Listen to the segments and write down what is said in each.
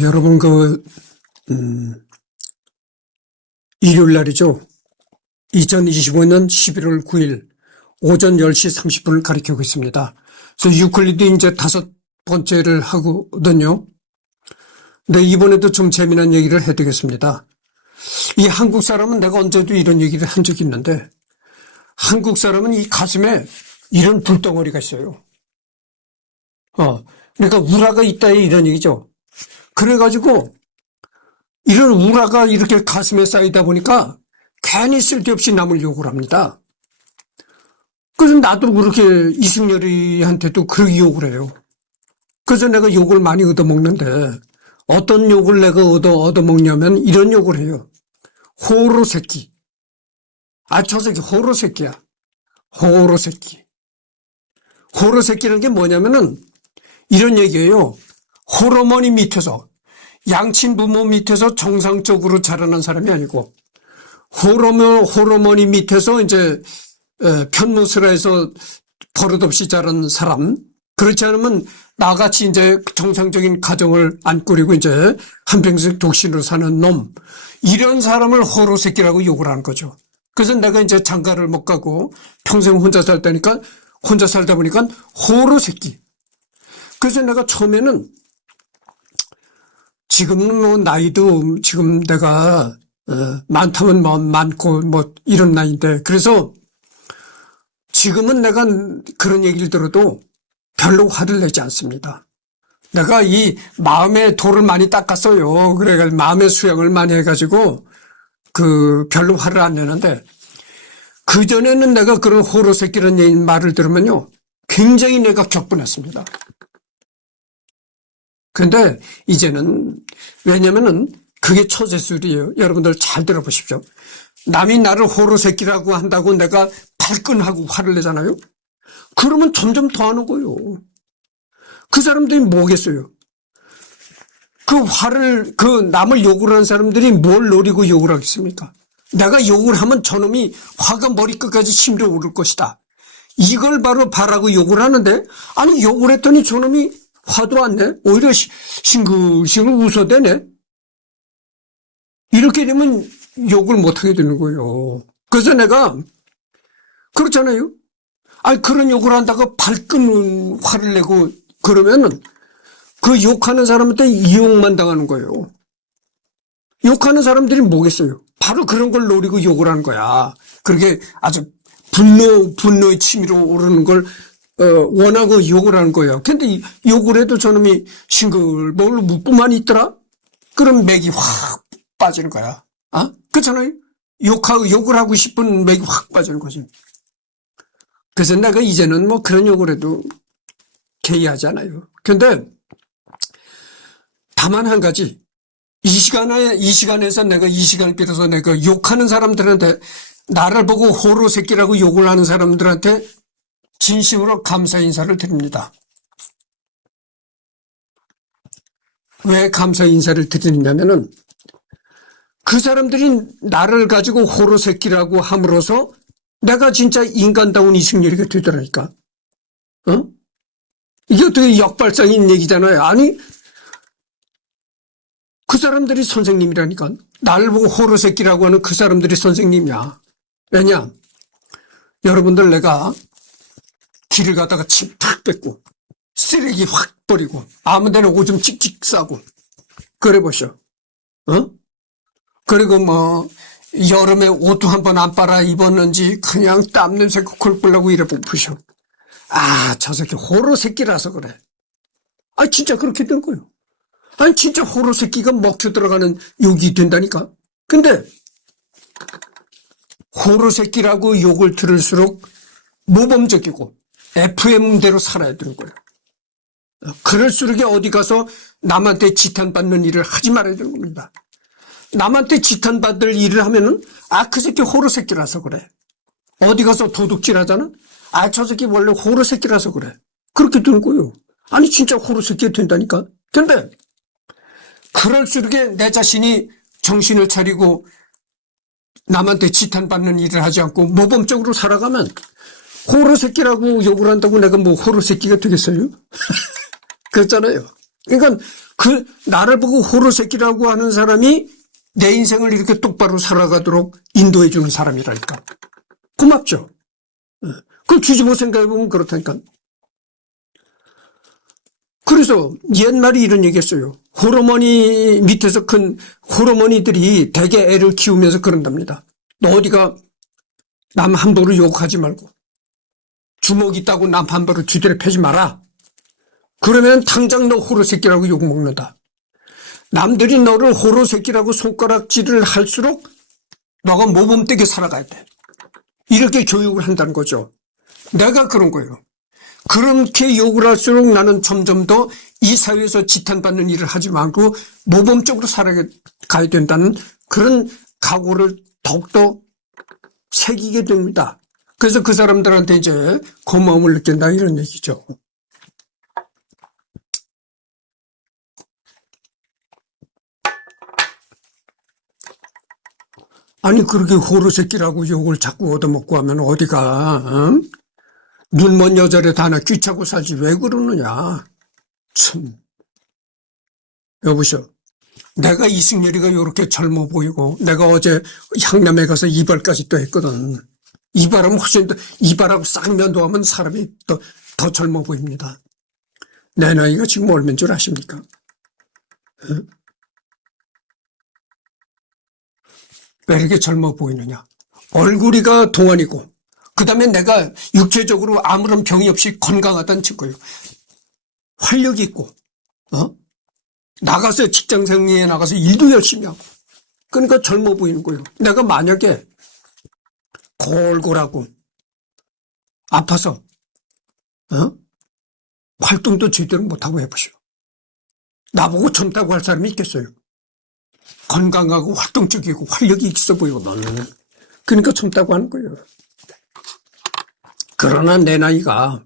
여러분, 일요일 날이죠. 2025년 11월 9일 오전 10시 30분을 가리키고 있습니다. 그래서 유클리드 이제 5번째를 하거든요. 근데 이번에도 좀 재미난 얘기를 해드리겠습니다. 이 한국 사람은 내가 언제도 이런 얘기를 한 적이 있는데, 한국 사람은 이 가슴에 이런 불덩어리가 있어요. 그러니까 우라가 있다 이런 얘기죠. 그래가지고 이런 우라가 이렇게 가슴에 쌓이다 보니까 괜히 쓸데없이 남을 욕을 합니다. 그래서 나도 그렇게 이승열이한테도 그렇게 욕을 해요. 그래서 내가 욕을 많이 얻어먹는데, 어떤 욕을 내가 얻어먹냐면 이런 욕을 해요. 호로 새끼. 저 새끼 호로 새끼야. 호로 새끼. 호로 새끼라는 게 뭐냐면은 이런 얘기예요. 호르몬이 밑에서, 양친 부모 밑에서 정상적으로 자라난 사람이 아니고, 호르몬이 밑에서 이제 편무스라에서 버릇없이 자란 사람, 그렇지 않으면 나같이 이제 정상적인 가정을 안 꾸리고 이제 한평생 독신으로 사는 놈, 이런 사람을 호로 새끼라고 욕을 하는 거죠. 그래서 내가 이제 장가를 못 가고 평생 혼자 살다 보니까 호로 새끼. 그래서 내가 처음에는, 지금은 뭐 나이도 지금 내가 많다면 많고 뭐 이런 나이인데, 그래서 지금은 내가 그런 얘기를 들어도 별로 화를 내지 않습니다. 내가 이 마음의 돌을 많이 닦았어요. 그래가지고 마음의 수양을 많이 해가지고 별로 화를 안 내는데, 그전에는 내가 그런 호로 새끼라는 말을 들으면요 굉장히 내가 격분했습니다. 근데 이제는, 왜냐면은 그게 처세술이에요. 여러분들 잘 들어보십시오. 남이 나를 호로 새끼라고 한다고 내가 발끈하고 화를 내잖아요. 그러면 점점 더 하는 거예요. 그 사람들이 뭐겠어요? 남을 욕을 하는 사람들이 뭘 노리고 욕을 하겠습니까? 내가 욕을 하면 저놈이 화가 머리끝까지 치밀어 오를 것이다. 이걸 바로 바라고 욕을 하는데, 아니 욕을 했더니 저놈이 화도 안 내. 오히려 싱글싱글 웃어대네. 이렇게 되면 욕을 못하게 되는 거예요. 그래서 내가, 그렇잖아요. 그런 욕을 한다고 발끈 화를 내고 그러면은 그 욕하는 사람한테 이용만 당하는 거예요. 욕하는 사람들이 뭐겠어요? 바로 그런 걸 노리고 욕을 하는 거야. 그렇게 아주 분노의 치밀어 오르는 걸 원하고 욕을 하는 거예요. 근데 욕을 해도 저놈이 싱글벙글 묻고만 있더라? 그럼 맥이 확 빠지는 거야. 그렇잖아요? 욕을 하고 싶은 맥이 확 빠지는 거지. 그래서 내가 이제는 뭐 그런 욕을 해도 개의하지 않아요. 근데 다만 한 가지, 이 시간에서 내가 이 시간을 빌어서 내가 욕하는 사람들한테, 나를 보고 호로 새끼라고 욕을 하는 사람들한테 진심으로 감사 인사를 드립니다. 왜 감사 인사를 드리느냐면은, 그 사람들이 나를 가지고 호로 새끼라고 함으로써 내가 진짜 인간다운 이승열이가 되더라니까. 이게 어떻게 역발상인 얘기잖아요. 아니, 그 사람들이 선생님이라니까. 나를 보고 호로 새끼라고 하는 그 사람들이 선생님이야. 왜냐? 여러분들, 내가 길을 가다가 침 탁 뱉고 쓰레기 확 버리고 아무 데나 오줌 찍찍 싸고 그래 보셔. 그리고 뭐 여름에 옷도 한 번 안 빨아 입었는지 그냥 땀 냄새 콜 뿌려고 이래 보셔. 저 새끼 호로 새끼라서 그래. 진짜 그렇게 된 거예요. 진짜 호로 새끼가 먹혀 들어가는 욕이 된다니까. 근데 호로 새끼라고 욕을 들을수록 모범적이고 FM대로 살아야 되는 거예요. 그럴수록 어디 가서 남한테 지탄받는 일을 하지 말아야 되는 겁니다. 남한테 지탄받을 일을 하면은, 그 새끼 호로 새끼라서 그래. 어디 가서 도둑질 하잖아? 저 새끼 원래 호로 새끼라서 그래. 그렇게 되는 거예요. 진짜 호로 새끼가 된다니까. 근데 그럴수록 내 자신이 정신을 차리고 남한테 지탄받는 일을 하지 않고 모범적으로 살아가면, 호로 새끼라고 욕을 한다고 내가 뭐 호로 새끼가 되겠어요? 그렇잖아요. 그러니까 나를 보고 호로 새끼라고 하는 사람이 내 인생을 이렇게 똑바로 살아가도록 인도해 주는 사람이랄까. 고맙죠. 그걸 뒤집어 생각해보면 그렇다니까. 그래서 옛말에 이런 얘기 했어요. 호르몬이 밑에서 큰 호르몬이들이 대개 애를 키우면서 그런답니다. 너 어디가 남 함부로 욕하지 말고 주먹 있다고 남 함부로 뒤들어 패지 마라. 그러면 당장 너 호로 새끼라고 욕먹는다. 남들이 너를 호로 새끼라고 손가락질을 할수록 너가 모범되게 살아가야 돼. 이렇게 교육을 한다는 거죠. 내가 그런 거예요. 그렇게 욕을 할수록 나는 점점 더 이 사회에서 지탄받는 일을 하지 말고 모범적으로 살아가야 된다는 그런 각오를 더욱더 새기게 됩니다. 그래서 그 사람들한테 이제 고마움을 느낀다 이런 얘기죠. 아니 그렇게 호로 새끼라고 욕을 자꾸 얻어먹고 하면 어디가 눈먼 여자라도 하나 귀차고 살지 왜 그러느냐. 참. 여보시오. 내가 이승열이가 이렇게 젊어 보이고 내가 어제 향남에 가서 이발까지 또 했거든. 이발하면 훨씬 더 이발하고 싹 면도하면 사람이 더 젊어 보입니다. 내 나이가 지금 얼마인 줄 아십니까? 왜 이렇게 젊어 보이느냐. 얼굴이가 동안이고 그 다음에 내가 육체적으로 아무런 병이 없이 건강하다는 증거예요. 활력이 있고 나가서 직장생활에 나가서 일도 열심히 하고 그러니까 젊어 보이는 거예요. 내가 만약에 골골하고 아파서 활동도 제대로 못하고 해보시오. 나보고 젊다고 할 사람이 있겠어요. 건강하고 활동적이고 활력이 있어 보이거든. 그러니까 젊다고 하는 거예요. 그러나 내 나이가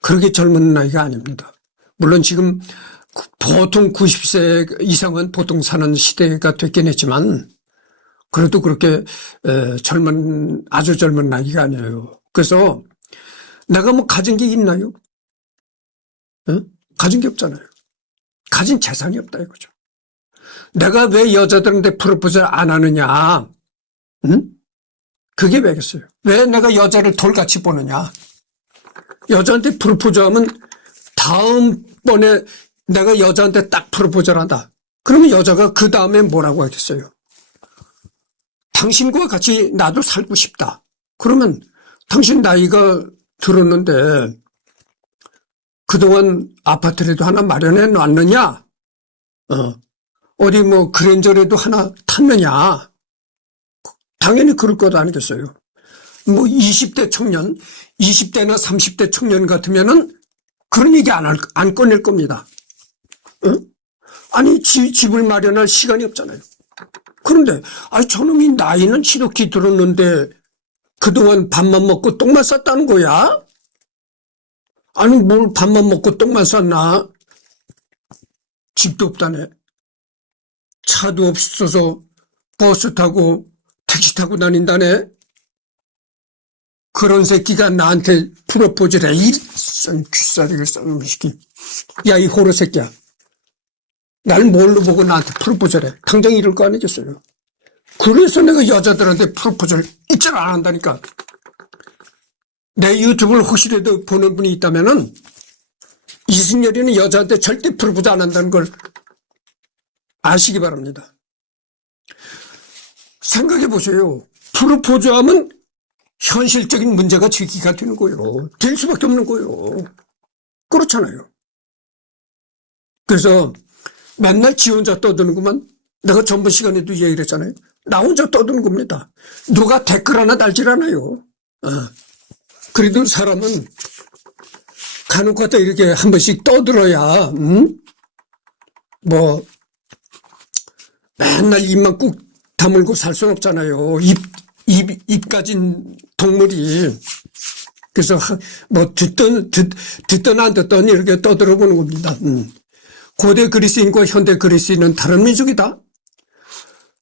그렇게 젊은 나이가 아닙니다. 물론 지금 보통 90세 이상은 보통 사는 시대가 됐긴 했지만 그래도 그렇게 아주 젊은 나이가 아니에요. 그래서 내가 뭐 가진 게 있나요? 가진 게 없잖아요. 가진 재산이 없다 이거죠. 내가 왜 여자들한테 프로포즈 안 하느냐? 그게 왜겠어요? 왜 내가 여자를 돌같이 보느냐? 여자한테 프로포즈하면 다음번에 내가 여자한테 딱 프로포즈를 한다. 그러면 여자가 그 다음에 뭐라고 하겠어요? 당신과 같이 나도 살고 싶다. 그러면 당신 나이가 들었는데 그동안 아파트라도 하나 마련해 놨느냐? 어디 뭐 그랜저라도 하나 탔느냐? 당연히 그럴 것 아니겠어요? 뭐 20대 청년, 20대나 30대 청년 같으면은 그런 얘기 안 꺼낼 겁니다. 아니 집을 마련할 시간이 없잖아요. 그런데 저놈이 나이는 지독히 들었는데 그동안 밥만 먹고 똥만 쌌다는 거야? 아니 뭘 밥만 먹고 똥만 쌌나? 집도 없다네. 차도 없어서 버스 타고 택시 타고 다닌다네. 그런 새끼가 나한테 프로포즈를 해. 이 귀싸대기를 썩는 새끼. 야, 이 호로 새끼야. 날 뭘로 보고 나한테 프로포즈를 해. 당장 이럴 거 아니겠어요. 그래서 내가 여자들한테 프로포즈를 일절 안 한다니까. 내 유튜브를 혹시라도 보는 분이 있다면은 이승열이는 여자한테 절대 프로포즈 안 한다는 걸 아시기 바랍니다. 생각해 보세요. 프로포즈하면 현실적인 문제가 제기가 되는 거예요. 될 수밖에 없는 거예요. 그렇잖아요. 그래서 맨날 지 혼자 떠드는구만. 내가 전번 시간에도 얘기를 했잖아요. 나 혼자 떠드는 겁니다. 누가 댓글 하나 달질 않아요. 그래도 사람은 간혹가다 이렇게 한 번씩 떠들어야 뭐 맨날 입만 꾹 다물고 살 수는 없잖아요. 입 가진 동물이. 그래서 뭐 듣던 안 듣던 이렇게 떠들어보는 겁니다. 고대 그리스인과 현대 그리스인은 다른 민족이다.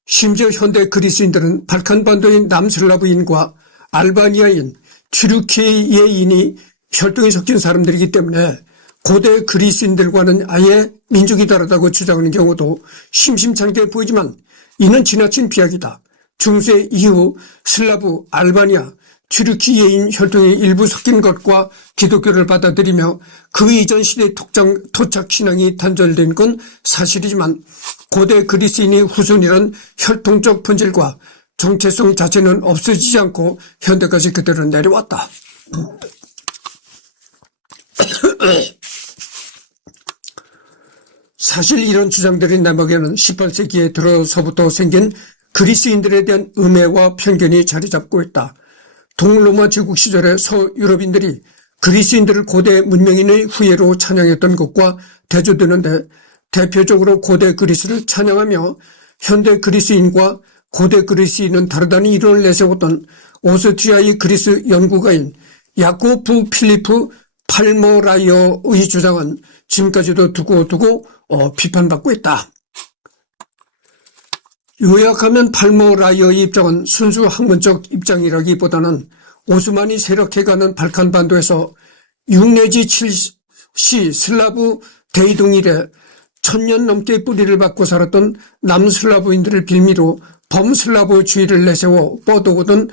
심지어 현대 그리스인들은 발칸반도인 남슬라브인과 알바니아인 튀르키예인이 혈통이 섞인 사람들이기 때문에 고대 그리스인들과는 아예 민족이 다르다고 주장하는 경우도 심심찮게 보이지만 이는 지나친 비약이다. 중세 이후 슬라브, 알바니아, 튀르키예인 혈통의 일부 섞인 것과 기독교를 받아들이며 그 이전 시대 토착 신앙이 단절된 건 사실이지만 고대 그리스인의 후손이란 혈통적 본질과 정체성 자체는 없어지지 않고 현대까지 그대로 내려왔다. 사실 이런 주장들의 내막에는 18세기에 들어서부터 생긴 그리스인들에 대한 음해와 편견이 자리 잡고 있다. 동로마 제국 시절에 서유럽인들이 그리스인들을 고대 문명인의 후예로 찬양했던 것과 대조되는데 대표적으로 고대 그리스를 찬양하며 현대 그리스인과 고대 그리스인은 다르다는 이론을 내세웠던 오스트리아의 그리스 연구가인 야코프 필리프 팔머라이어의 주장은 지금까지도 두고두고 비판받고 있다. 요약하면 팔머라이어의 입장은 순수 학문적 입장이라기보다는 오스만이 세력해가는 발칸반도에서 6 내지 7시 슬라브 대이동 이래 1000년 넘게 뿌리를 받고 살았던 남슬라브인들을 빌미로 범슬라브주의를 내세워 뻗어오는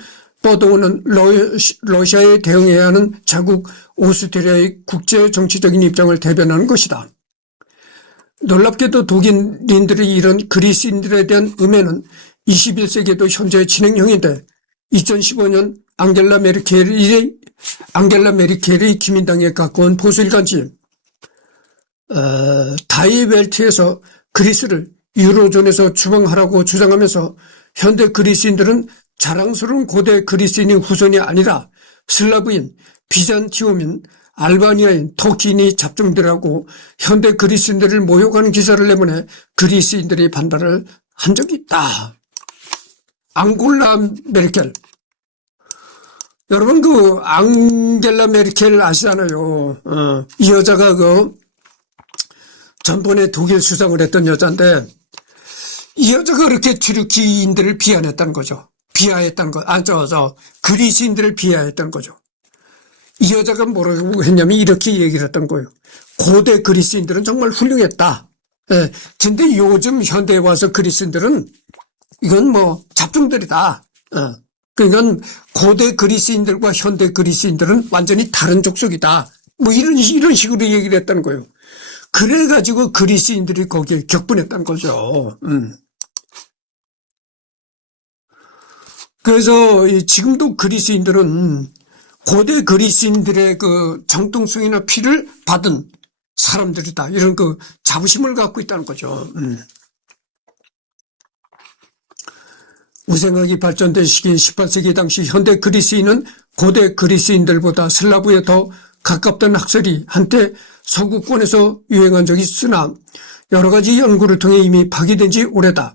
러시아에 대응해야 하는 자국 오스트리아의 국제 정치적인 입장을 대변하는 것이다. 놀랍게도 독일인들의 이런 그리스인들에 대한 음해는 21세기에도 현재 진행형인데 2015년 앙겔라 메르켈의 기민당에 가까운 보수일간지 다이 웰트에서 그리스를 유로존에서 추방하라고 주장하면서 현대 그리스인들은 자랑스러운 고대 그리스인의 후손이 아니라 슬라브인, 비잔티움인, 알바니아인, 터키인이 잡종들하고 현대 그리스인들을 모욕하는 기사를 내보내 그리스인들이 반발을 한 적이 있다. 앙골라 메르켈. 여러분 그 앙겔라 메르켈 아시잖아요. 이 여자가 전번에 독일 수상을 했던 여자인데 이 여자가 그렇게 튀르키인들을 비하했다는 거죠. 비하했다는 거. 그리스인들을 비하했다는 거죠. 이 여자가 뭐라고 했냐면 이렇게 얘기를 했던 거예요. 고대 그리스인들은 정말 훌륭했다. 예. 근데 요즘 현대에 와서 그리스인들은 이건 뭐 잡종들이다. 그러니까 고대 그리스인들과 현대 그리스인들은 완전히 다른 족속이다. 뭐 이런 식으로 얘기를 했다는 거예요. 그래가지고 그리스인들이 거기에 격분했다는 거죠. 그래서 지금도 그리스인들은 고대 그리스인들의 그 정통성이나 피를 받은 사람들이다. 이런 그 자부심을 갖고 있다는 거죠. 우생학이 발전된 시기인 18세기 당시 현대 그리스인은 고대 그리스인들보다 슬라브에 더 가깝다는 학설이 한때 서구권에서 유행한 적이 있으나 여러 가지 연구를 통해 이미 파기된 지 오래다.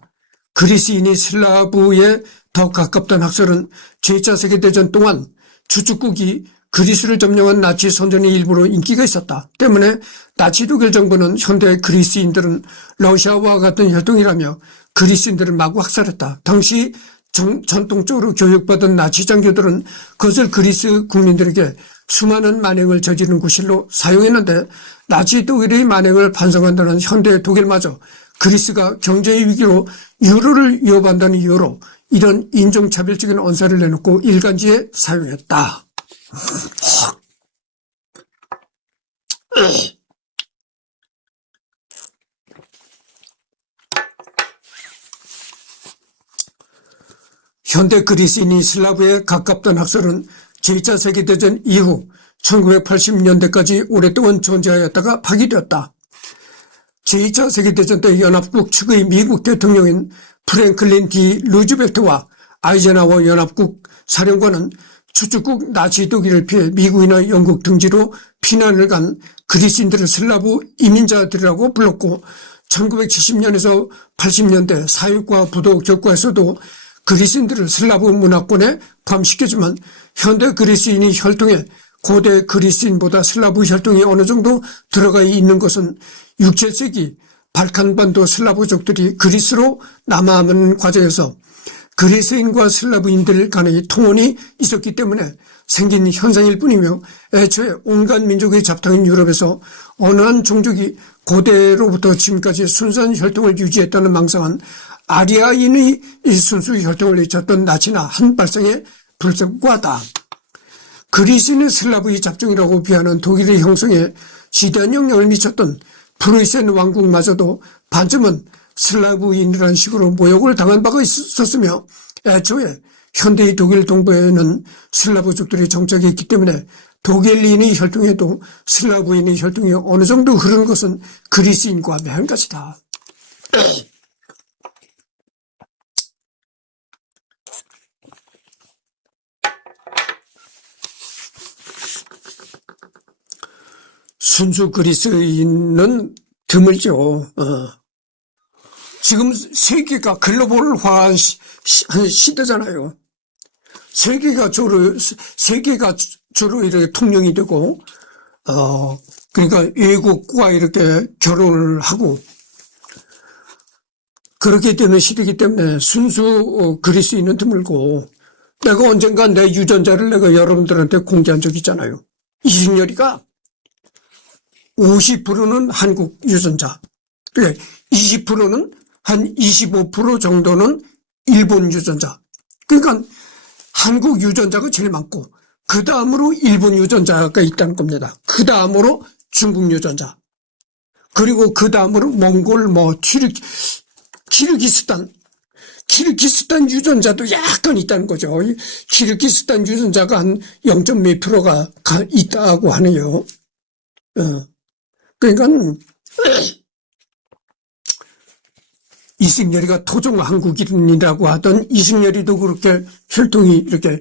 그리스인이 슬라브에 더 가깝다는 학설은 제2차 세계대전 동안 주축국이 그리스를 점령한 나치 선전의 일부로 인기가 있었다. 때문에 나치 독일 정부는 현대 그리스인들은 러시아와 같은 혈통이라며 그리스인들을 마구 학살했다. 당시 전통적으로 교육받은 나치 장교들은 그것을 그리스 국민들에게 수많은 만행을 저지른 구실로 사용했는데 나치 독일의 만행을 반성한다는 현대 독일마저 그리스가 경제의 위기로 유로를 위협한다는 이유로 이런 인종차별적인 언사를 내놓고 일간지에 사용했다. 현대 그리스인이 슬라브에 가깝다는 학설은 제2차 세계대전 이후 1980년대까지 오랫동안 존재하였다가 파기되었다. 제2차 세계대전 때 연합국 측의 미국 대통령인 프랭클린 디 루즈벨트와 아이젠하워 연합국 사령관은 주축국 나치 독일을 피해 미국이나 영국 등지로 피난을 간 그리스인들을 슬라브 이민자들이라고 불렀고 1970년에서 80년대 사육과 부도 격과에서도 그리스인들을 슬라브 문화권에 포함시켰지만 현대 그리스인이 혈통에 고대 그리스인보다 슬라브 혈통이 어느 정도 들어가 있는 것은 6, 7세기 발칸반도 슬라브족들이 그리스로 남하하는 과정에서 그리스인과 슬라브인들 간의 통혼이 있었기 때문에 생긴 현상일 뿐이며 애초에 온갖 민족의 잡탕인 유럽에서 어느 한 종족이 고대로부터 지금까지 순수한 혈통을 유지했다는 망상한 아리아인의 순수 혈통을 잊혔던 나치나 한 발상에 불과하다. 그리스인의 슬라브의 잡종이라고 비하는 독일의 형성에 지대한 영향을 미쳤던 프로이센 왕국마저도 반쯤은 슬라브인이라는 식으로 모욕을 당한 바가 있었으며 애초에 현대의 독일 동부에는 슬라브족들이 정착해 있기 때문에 독일인의 혈통에도 슬라브인의 혈통이 어느 정도 흐르는 것은 그리스인과 매한가지다. 순수 그리스인은 드물죠. 지금 세계가 글로벌화한 시대잖아요. 세계가 주로 이렇게 통용이 되고, 그러니까 외국과 이렇게 결혼을 하고, 그렇게 되는 시대이기 때문에 순수 그리스인은 드물고, 내가 언젠가 내 유전자를 내가 여러분들한테 공개한 적 있잖아요. 이승열이가 50%는 한국 유전자, 20%는 한 25% 정도는 일본 유전자. 그러니까 한국 유전자가 제일 많고 그 다음으로 일본 유전자가 있다는 겁니다. 그 다음으로 중국 유전자. 그리고 그 다음으로 몽골, 키르기스탄 유전자도 약간 있다는 거죠. 키르기스탄 유전자가 한 0. 몇 프로가 있다고 하네요. 그러니까 이승열이가 토종 한국인이라고 하던 이승열이도 그렇게 혈통이 이렇게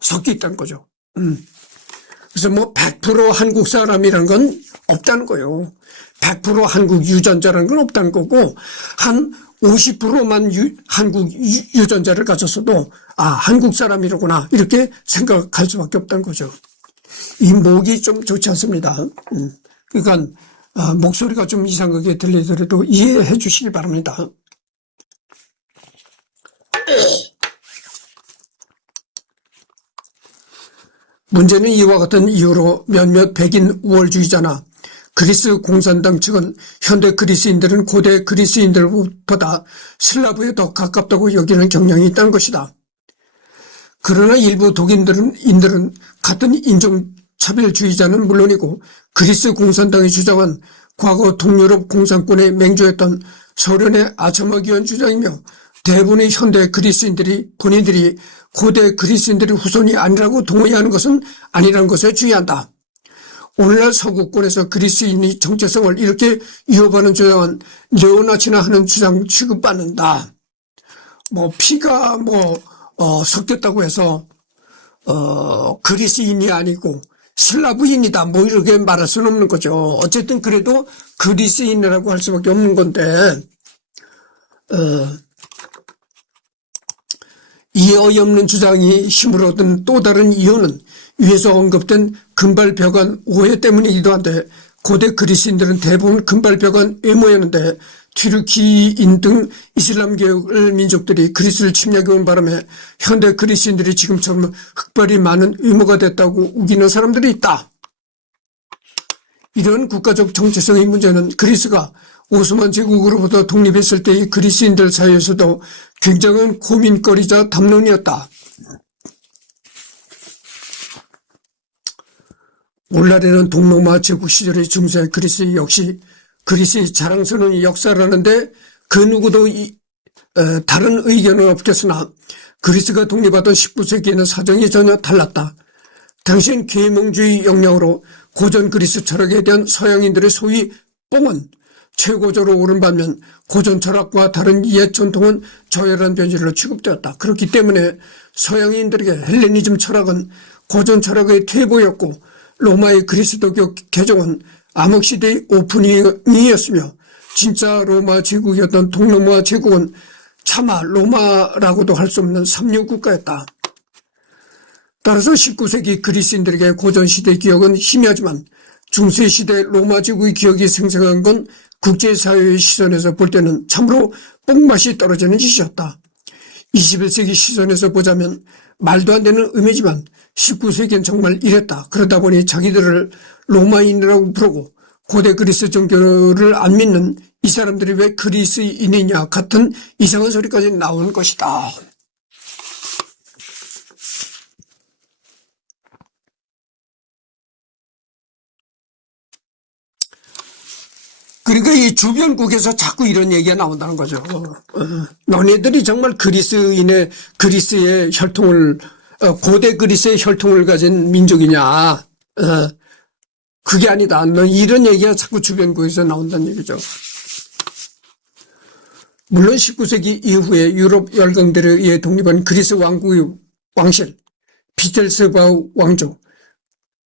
섞여 있다는 거죠. 그래서 100% 한국 사람이라는 건 없다는 거예요. 100% 한국 유전자라는 건 없다는 거고 한 50%만 한국 유전자를 가졌어도 한국 사람이로구나 이렇게 생각할 수밖에 없다는 거죠. 이 목이 좀 좋지 않습니다. 그러니까 목소리가 좀 이상하게 들리더라도 이해해 주시기 바랍니다. 문제는 이와 같은 이유로 몇몇 백인 우월주의자나 그리스 공산당 측은 현대 그리스인들은 고대 그리스인들보다 슬라브에 더 가깝다고 여기는 경향이 있다는 것이다. 그러나 일부 독일인들은 같은 인종차별주의자는 물론이고 그리스 공산당이 주장한 과거 동유럽 공산권의 맹주였던 소련의 아첨학위원 주장이며 대부분의 현대 그리스인들이 본인들이 고대 그리스인들의 후손이 아니라고 동의하는 것은 아니라는 것에 주의한다. 오늘날 서구권에서 그리스인의 정체성을 이렇게 위협하는 주장은 네오나치나 하는 주장 취급받는다. 피가 섞였다고 해서 그리스인이 아니고 슬라브인이다 이렇게 말할 수는 없는 거죠. 어쨌든 그래도 그리스인이라고 할 수밖에 없는 건데 이 어이없는 주장이 힘을 얻은 또 다른 이유는 위에서 언급된 금발벽안 오해 때문이기도 한데 고대 그리스인들은 대부분 금발벽안 외모였는데 튀르키인 등 이슬람 계열 민족들이 그리스를 침략해온 바람에 현대 그리스인들이 지금처럼 흑발이 많은 외모가 됐다고 우기는 사람들이 있다. 이런 국가적 정체성의 문제는 그리스가 오스만 제국으로부터 독립했을 때의 그리스인들 사이에서도 굉장한 고민거리자 담론이었다. 오늘날에는 동로마 제국 시절의 중세 그리스 역시 그리스의 자랑스러운 역사라는데 그 누구도 다른 의견은 없겠으나 그리스가 독립하던 19세기에는 사정이 전혀 달랐다. 당시엔 계몽주의 영향으로 고전 그리스 철학에 대한 서양인들의 소위 뽕은 최고조로 오른 반면 고전 철학과 다른 옛 전통은 저열한 변질로 취급되었다. 그렇기 때문에 서양인들에게 헬레니즘 철학은 고전 철학의 퇴보였고 로마의 그리스도교 개종은 암흑시대의 오프닝이었으며 진짜 로마 제국이었던 동로마 제국은 차마 로마라고도 할 수 없는 삼류국가였다. 따라서 19세기 그리스인들에게 고전시대 기억은 희미하지만 중세시대 로마 제국의 기억이 생생한 건 국제사회의 시선에서 볼 때는 참으로 뽕맛이 떨어지는 짓이었다. 21세기 시선에서 보자면 말도 안 되는 음해지만 19세기엔 정말 이랬다. 그러다 보니 자기들을 로마인이라고 부르고 고대 그리스 종교를 안 믿는 이 사람들이 왜 그리스인이냐 같은 이상한 소리까지 나오는 것이다. 그러니까 이 주변국에서 자꾸 이런 얘기가 나온다는 거죠. 너네들이 정말 그리스의 혈통을, 고대 그리스의 혈통을 가진 민족이냐. 그게 아니다. 너 이런 얘기가 자꾸 주변국에서 나온다는 얘기죠. 물론 19세기 이후에 유럽 열강들에 의해 독립한 그리스 왕국의 왕실, 피텔스바우 왕조,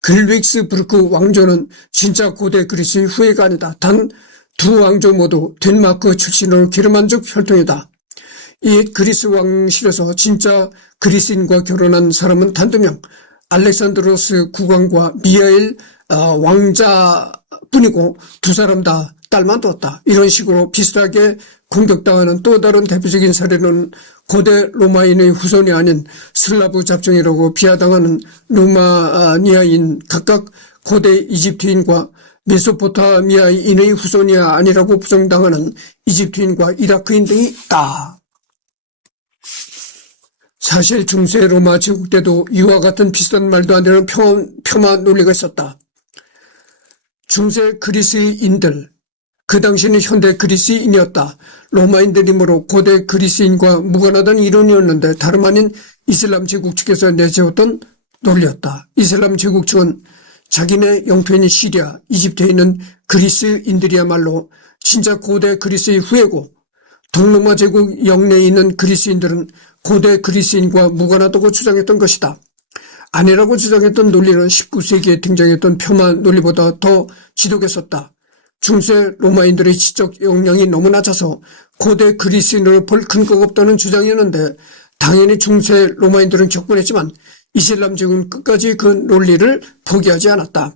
글릭스부르크 왕조는 진짜 고대 그리스의 후예가 아니다. 단 두 왕조 모두 덴마크 출신으로 기르만족 혈통이다. 이 그리스 왕실에서 진짜 그리스인과 결혼한 사람은 단 2명, 알렉산드로스 국왕과 미하일 왕자뿐이고 두 사람 다 딸만 뒀다. 이런 식으로 비슷하게 공격당하는 또 다른 대표적인 사례는 고대 로마인의 후손이 아닌 슬라브 잡종이라고 비하당하는 루마니아인, 각각 고대 이집트인과 메소포타미아인의 후손이 아니라고 부정당하는 이집트인과 이라크인 등이 있다. 사실 중세 로마 제국 때도 이와 같은 비슷한 말도 안 되는 폄하 논리가 있었다. 중세 그리스인들, 그 당시는 현대 그리스인이었다. 로마인들이므로 고대 그리스인과 무관하다는 이론이었는데 다름 아닌 이슬람 제국 측에서 내세웠던 논리였다. 이슬람 제국 측은 자기네 영토인 시리아, 이집트에 있는 그리스인들이야말로 진짜 고대 그리스의 후예고 동로마 제국 영내에 있는 그리스인들은 고대 그리스인과 무관하다고 주장했던 것이다. 아니라고 주장했던 논리는 19세기에 등장했던 폄하 논리보다 더 지독했었다. 중세 로마인들의 지적 역량이 너무 낮아서 고대 그리스인으로 볼 근거가 없다는 주장이었는데 당연히 중세 로마인들은 격분했지만 이슬람 제국은 끝까지 그 논리를 포기하지 않았다.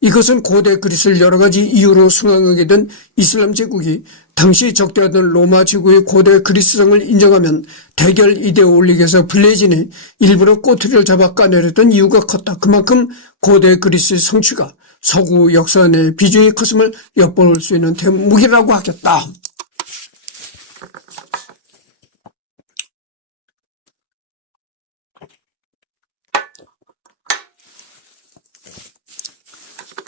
이것은 고대 그리스를 여러 가지 이유로 숭앙하게 된 이슬람 제국이 당시 적대하던 로마 제국의 고대 그리스성을 인정하면 대결 이데오 올리기에서 불리해지니 일부러 꼬투리를 잡아 까내렸던 이유가 컸다. 그만큼 고대 그리스의 성취가 서구 역사 내 비중이 컸음을 엿볼 수 있는 대목이라고 하겠다.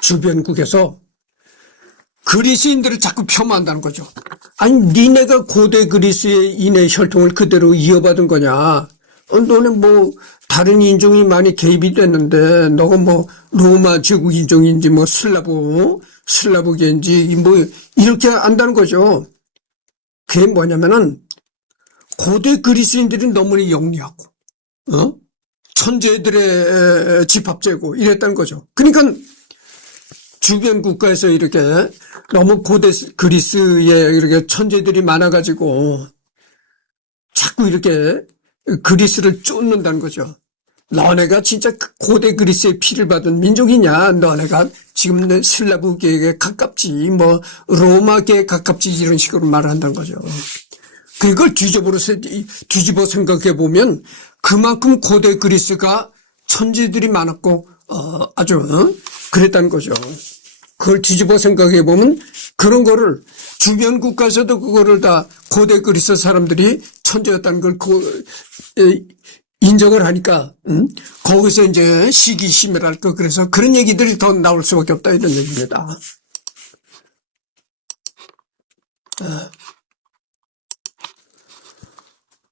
주변국에서 그리스인들을 자꾸 폄하한다는 거죠. 아니 니네가 고대 그리스인의 혈통을 그대로 이어받은 거냐. 너네 뭐 다른 인종이 많이 개입이 됐는데 너가 뭐 로마 제국 인종인지 뭐 슬라브계인지 뭐 이렇게 안다는 거죠. 그게 뭐냐면은 고대 그리스인들이 너무 영리하고 천재들의 집합제고 이랬다는 거죠. 그러니까 주변 국가에서 이렇게 너무 고대 그리스에 이렇게 천재들이 많아가지고 자꾸 이렇게 그리스를 쫓는다는 거죠. 너네가 진짜 고대 그리스의 피를 받은 민족이냐? 너네가 지금 슬라브계에 가깝지, 뭐 로마계에 가깝지 이런 식으로 말한다는 거죠. 그걸 뒤집어 생각해 보면 그만큼 고대 그리스가 천재들이 많았고 아주 그랬다는 거죠. 그걸 뒤집어 생각해 보면 그런 거를 주변 국가에서도 그거를 다 고대 그리스 사람들이 천재였다는 걸 인정을 하니까 거기서 이제 시기심이랄까 그래서 그런 얘기들이 더 나올 수밖에 없다 이런 얘기입니다.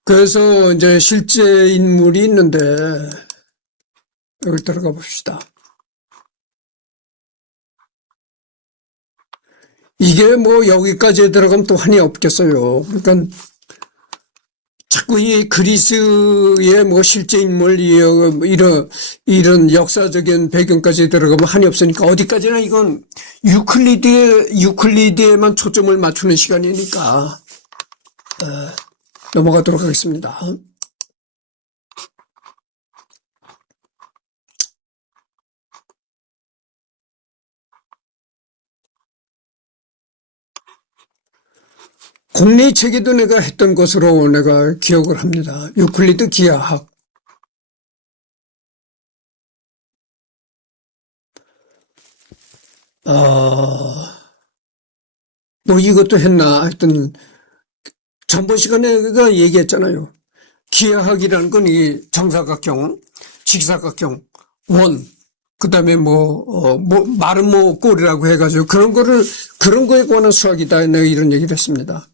그래서 이제 실제 인물이 있는데 여기 들어가 봅시다. 이게 뭐 여기까지 들어가면 또 한이 없겠어요. 그러니까 자꾸 이 그리스의 뭐 실제 인물 이런 역사적인 배경까지 들어가면 한이 없으니까 어디까지나 이건 유클리드에만 초점을 맞추는 시간이니까 넘어가도록 하겠습니다. 공리 체계도 내가 했던 것으로 내가 기억을 합니다. 유클리드 기하학. 뭐 이것도 했나 하여튼 전번 시간에 내가 얘기했잖아요. 기하학이라는 건 이 정사각형, 직사각형, 원, 그 다음에 말은 꼴이라고 해가지고 그런 거에 관한 수학이다. 내가 이런 얘기를 했습니다.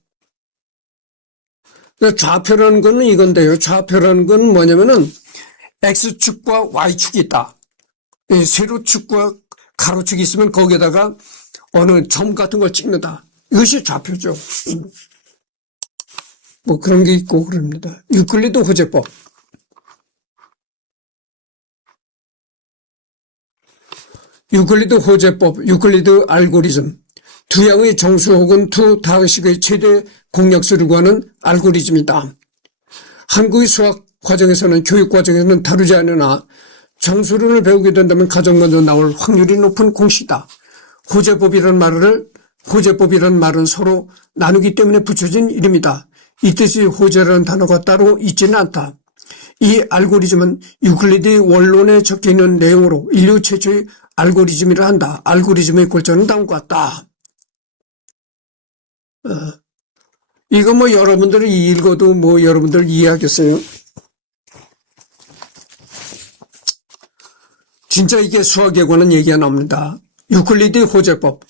좌표라는 거는 이건데요. 좌표라는 건 뭐냐면은 X축과 Y축이 있다. 세로축과 가로축이 있으면 거기에다가 어느 점 같은 걸 찍는다. 이것이 좌표죠. 뭐 그런 게 있고 그럽니다. 유클리드 호재법. 유클리드 호재법, 유클리드 알고리즘. 두 양의 정수 혹은 두 다항식의 최대 공약수를 구하는 알고리즘이다. 한국의 수학 과정에서는 교육 과정에서는 다루지 않으나 정수론을 배우게 된다면 가장 먼저 나올 확률이 높은 공식이다. 호재법이라는 말은 서로 나누기 때문에 붙여진 이름이다. 이 뜻이 호재라는 단어가 따로 있지는 않다. 이 알고리즘은 유클리드의 원론에 적혀있는 내용으로 인류 최초의 알고리즘이라 한다. 알고리즘의 골자는 다음과 같다. 이거 뭐 여러분들이 읽어도 뭐 여러분들 이해하겠어요? 진짜 이게 수학에 관한 얘기가 나옵니다. 유클리드의 호재법.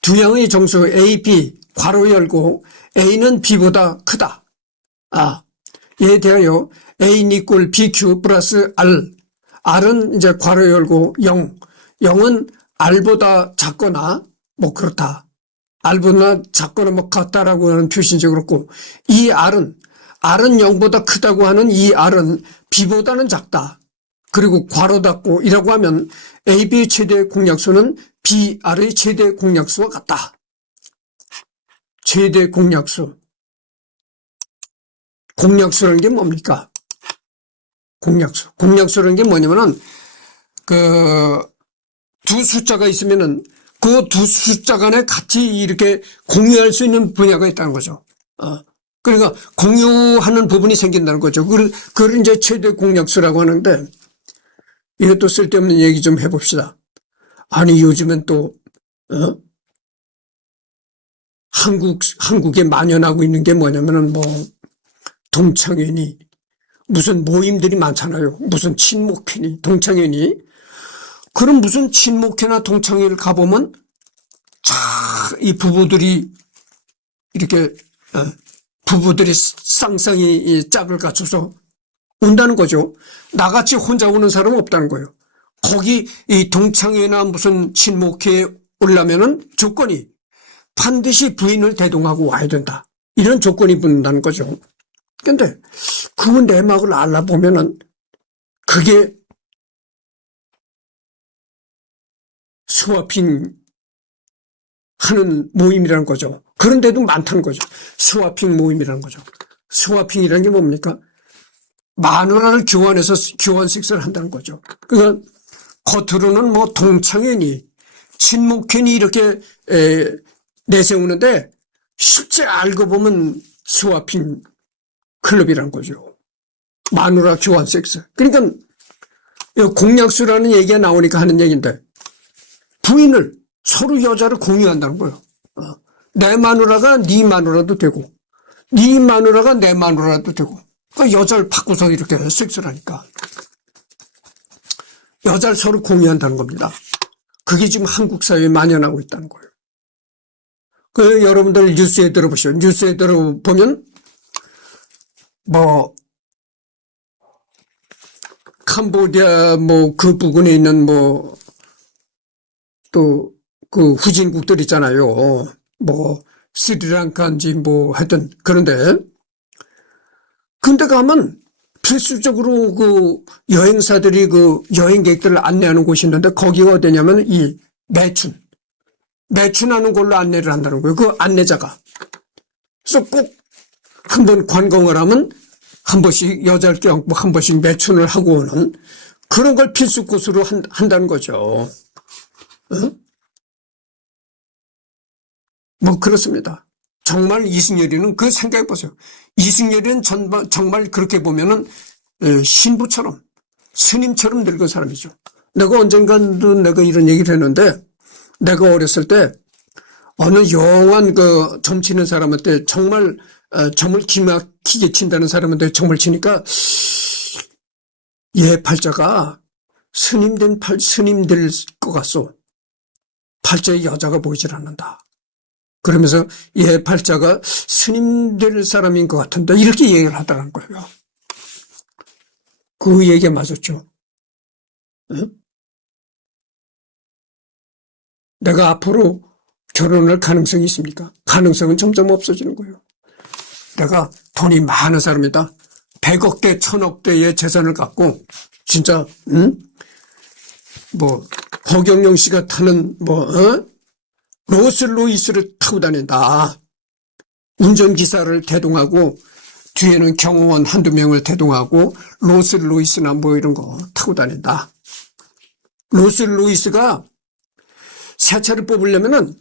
두 양의 정수 A, B 괄호 열고 A는 B보다 크다. 이에 대하여 A 이꼴 BQ 플러스 R. R은 이제 괄호 열고 0. 0은 R보다 작거나 뭐 그렇다. R보다 작거나 뭐 같다라고 하는 표시인지 그렇고 이 R은 0보다 크다고 하는 이 R은 B보다는 작다. 그리고 괄호 닫고 이라고 하면 AB의 최대 공약수는 BR의 최대 공약수와 같다. 최대 공약수. 공약수라는 게 뭡니까? 공약수라는 게 뭐냐면은 두 숫자가 있으면은 그 두 숫자 간에 같이 이렇게 공유할 수 있는 분야가 있다는 거죠. 그러니까 공유하는 부분이 생긴다는 거죠. 그걸 이제 최대 공약수라고 하는데 이것도 쓸데없는 얘기 좀 해봅시다. 아니 요즘엔 또 한국에 만연하고 있는 게 뭐냐면은 뭐 동창회니 무슨 모임들이 많잖아요. 무슨 친목회니 동창회니 그런 무슨 친목회나 동창회를 가보면 이 부부들이 이렇게 부부들이 쌍쌍이 짝을 갖춰서 온다는 거죠. 나같이 혼자 오는 사람은 없다는 거예요. 거기 이 동창회나 무슨 친목회에 오려면은 조건이 반드시 부인을 대동하고 와야 된다. 이런 조건이 붙는다는 거죠. 근데 그 내막을 알아보면은 그게 스와핑 하는 모임이라는 거죠. 그런데도 많다는 거죠. 스와핑 모임이라는 거죠. 스와핑이라는 게 뭡니까? 마누라를 교환해서 교환 섹스를 한다는 거죠. 그러니까 겉으로는 뭐 동창회니 친목회니 이렇게 내세우는데 실제 알고 보면 스와핑 클럽이라는 거죠. 마누라 교환 섹스. 그러니까 공약수라는 얘기가 나오니까 하는 얘기인데 부인을 서로 여자를 공유한다는 거예요. 내 마누라가 네 마누라도 되고 네 마누라가 내 마누라도 되고 그러니까 여자를 바꾸서 이렇게 섹스를 하니까 여자를 서로 공유한다는 겁니다. 그게 지금 한국 사회에 만연하고 있다는 거예요. 여러분들 뉴스에 들어보시죠. 뉴스에 들어보면 뭐 캄보디아 뭐 그 부근에 있는 뭐 또 그 후진국들 있잖아요. 뭐 스리랑카인지 뭐 하여튼 그런데 근데 가면 필수적으로 그 여행사들이 그 여행객들을 안내하는 곳이 있는데 거기가 어디냐면 이 매춘하는 걸로 안내를 한다는 거예요. 그 안내자가. 그래서 꼭 한번 관광을 하면 한 번씩 여자를 껴안고 한 번씩 매춘을 하고 오는 그런 걸 필수 코스로 한다는 거죠. 뭐 그렇습니다. 정말 이승열이는 그 생각해 보세요. 이승열이는 정말 그렇게 보면은 신부처럼 스님처럼 늙은 사람이죠. 내가 언젠가도 내가 이런 얘기를 했는데 내가 어렸을 때 어느 영한 그 점치는 사람한테 정말 점을 기막히게 친다는 사람한테 점을 치니까 얘 팔자가 스님 될 것 같소. 팔자에 여자가 보이질 않는다. 그러면서 얘 팔자가 스님 될 사람인 것 같은데 이렇게 얘기를 하더라는 거예요. 그 얘기가 맞았죠. 응? 내가 앞으로 결혼할 가능성이 있습니까? 가능성은 점점 없어지는 거예요. 내가 돈이 많은 사람이다. 100억대, 1000억대의 재산을 갖고 진짜 뭐 허경영 씨가 타는 로스로이스를 타고 다닌다. 운전기사를 대동하고 뒤에는 경호원 한두 명을 대동하고 로스로이스나 뭐 이런 거 타고 다닌다. 로스로이스가 새 차를 뽑으려면은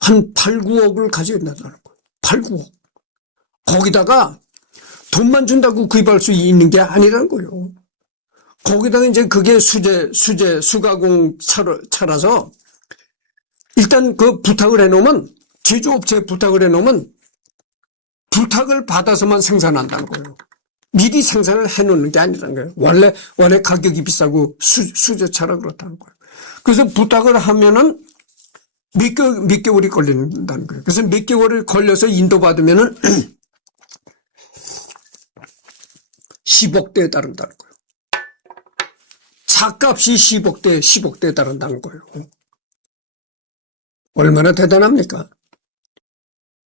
한 8, 9억을 가져야 된다는 거예요. 8, 9억. 거기다가 돈만 준다고 구입할 수 있는 게 아니라는 거예요. 거기다가 이제 그게 수가공 차라서 일단 그 부탁을 해놓으면 제조업체에 부탁을 해놓으면 부탁을 받아서만 생산한다는 거예요. 미리 생산을 해놓는 게 아니라는 거예요. 원래 가격이 비싸고 수제차라 그렇다는 거예요. 그래서 부탁을 하면은 몇 개월이 걸린다는 거예요. 그래서 몇 개월이 걸려서 인도받으면은 10억대에 따른다는 거예요. 차값이 10억대에 따른다는 거예요. 얼마나 대단합니까?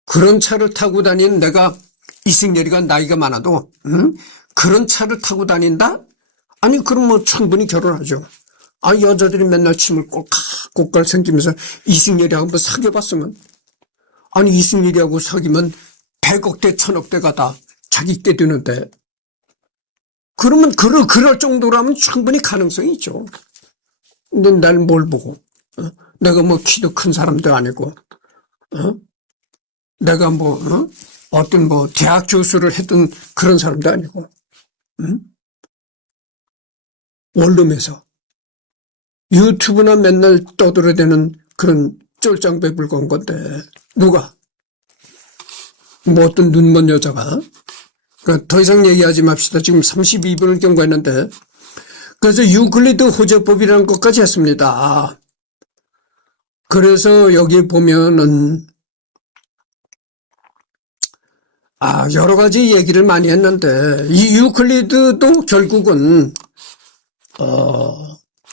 그런 차를 타고 다니는 내가 이승열이가 나이가 많아도 그런 차를 타고 다닌다? 아니 그럼 뭐 충분히 결혼하죠. 아 여자들이 맨날 침을 꼬깔 생기면서 이승열이하고 한번 사귀어봤으면 아니 이승열이하고 사귀면 100억대 1000억대가 다 자기 께 드는데 그러면 그럴 정도라면 충분히 가능성이 있죠. 근데 날 뭘 보고 내가 뭐 키도 큰 사람도 아니고 내가 어떤 대학 교수를 했던 그런 사람도 아니고 원룸에서 유튜브나 맨날 떠들어대는 그런 쫄짱배불건 건데 누가 뭐 어떤 눈먼 여자가 더 이상 얘기하지 맙시다. 지금 32분을 경과했는데 그래서 유클리드 호재법이라는 것까지 했습니다. 그래서 여기 보면은 여러 가지 얘기를 많이 했는데 이 유클리드도 결국은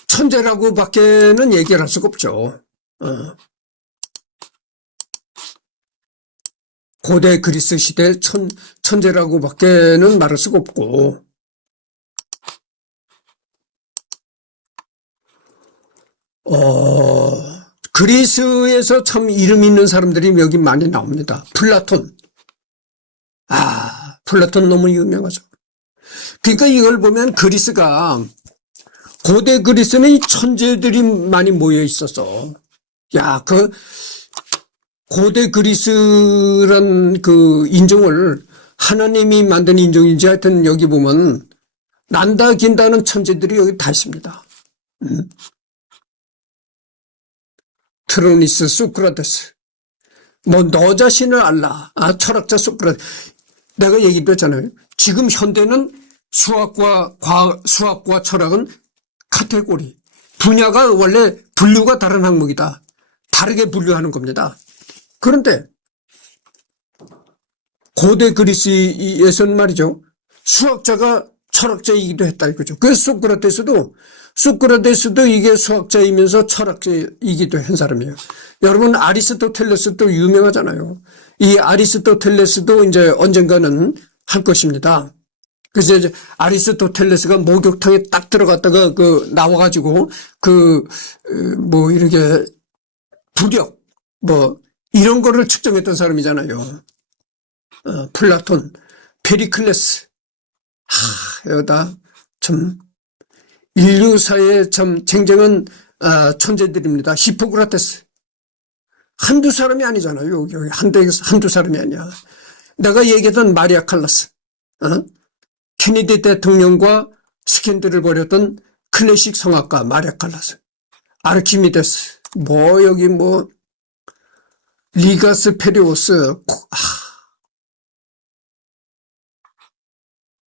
천재라고 밖에는 얘기를 할 수가 없죠. 고대 그리스 시대 천재라고 밖에는 말할 수가 없고 그리스에서 참 이름 있는 사람들이 여기 많이 나옵니다. 플라톤. 플라톤 너무 유명하죠. 그러니까 이걸 보면 그리스가 고대 그리스는 이 천재들이 많이 모여 있어서 그 고대 그리스란 그 인종을 하나님이 만든 인종인지 하여튼 여기 보면 난다 긴다는 천재들이 여기 다 있습니다. 트로니스, 소크라테스. 너 자신을 알라. 철학자 소크라테스. 내가 얘기도 했잖아요. 지금 현대는 수학과 철학은 카테고리. 분야가 원래 분류가 다른 항목이다. 다르게 분류하는 겁니다. 그런데 고대 그리스에서는 말이죠. 수학자가 철학자이기도 했다 이거죠. 그래서 소크라테스도 이게 수학자이면서 철학자이기도 한 사람이에요. 여러분 아리스토텔레스도 유명하잖아요. 이 아리스토텔레스도 이제 언젠가는 할 것입니다. 그래서 이제 아리스토텔레스가 목욕탕에 딱 들어갔다가 나와가지고 이렇게 부력 이런 거를 측정했던 사람이잖아요. 플라톤, 페리클레스. 여기다 참 인류사의 참 쟁쟁한 천재들입니다. 히포크라테스. 한두 사람이 아니잖아요. 여기 한두 사람이 아니야. 내가 얘기했던 마리아 칼라스. 케네디 대통령과 스캔들을 벌였던 클래식 성악가 마리아 칼라스. 아르키미데스. 여기 리가스 페리오스,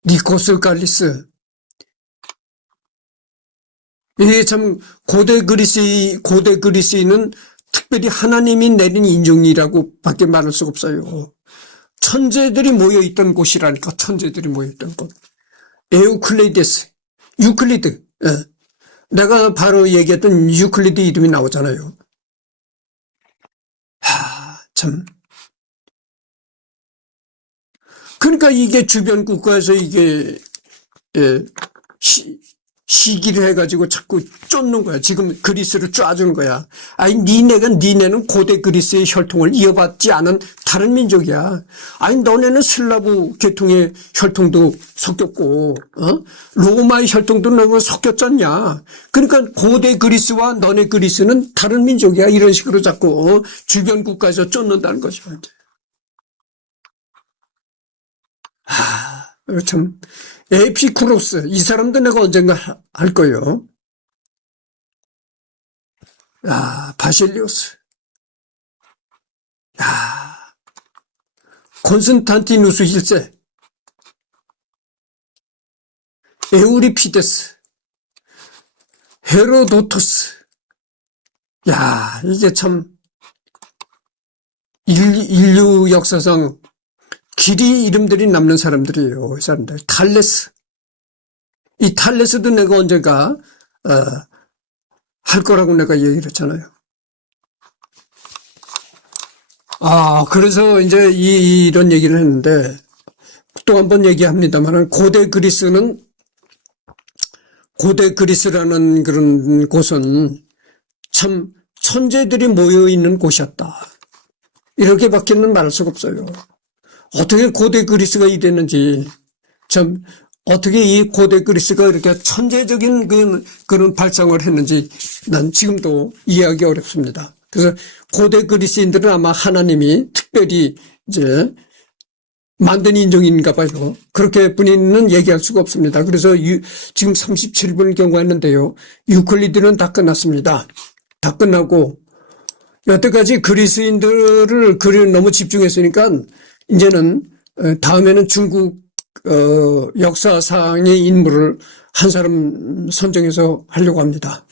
니코스 갈리스. 이게 참 고대 그리스인은 특별히 하나님이 내린 인종이라고 밖에 말할 수가 없어요. 천재들이 모여있던 곳이라니까, 천재들이 모여있던 곳. 에우클리데스, 유클리드. 예. 내가 바로 얘기했던 유클리드 이름이 나오잖아요. 참. 그러니까 이게 주변 국가에서 이게, 예, 시기를 해가지고 자꾸 쫓는 거야. 지금 그리스를 쫙주는 거야. 아니, 니네는 고대 그리스의 혈통을 이어받지 않은 다른 민족이야. 아니, 너네는 슬라브 계통의 혈통도 섞였고, 로마의 혈통도 너무 섞였잖냐. 그러니까 고대 그리스와 너네 그리스는 다른 민족이야. 이런 식으로 자꾸, 주변 국가에서 쫓는다는 거죠. 참. 에피쿠로스, 이 사람도 내가 언젠가 할 거예요. 바실리오스. 콘스탄티누스 1세. 에우리피데스. 헤로도토스. 이게 참, 인류 역사상 길이 이름들이 남는 사람들이에요. 이 사람들. 탈레스. 이 탈레스도 내가 언젠가 할 거라고 내가 얘기를 했잖아요. 그래서 이제 이런 얘기를 했는데 또 한 번 얘기합니다만 고대 그리스라는 그런 곳은 참 천재들이 모여 있는 곳이었다. 이렇게밖에는 말할 수가 없어요. 어떻게 고대 그리스가 이랬는지, 참, 어떻게 이 고대 그리스가 이렇게 천재적인 그런 발상을 했는지 난 지금도 이해하기 어렵습니다. 그래서 고대 그리스인들은 아마 하나님이 특별히 이제 만든 인종인가 봐요. 그렇게 뿐이는 얘기할 수가 없습니다. 그래서 지금 37분을 경과했는데요. 유클리드는 다 끝났습니다. 다 끝나고 여태까지 그리스인들을 너무 집중했으니까 이제는 다음에는 중국 역사상의 인물을 한 사람 선정해서 하려고 합니다.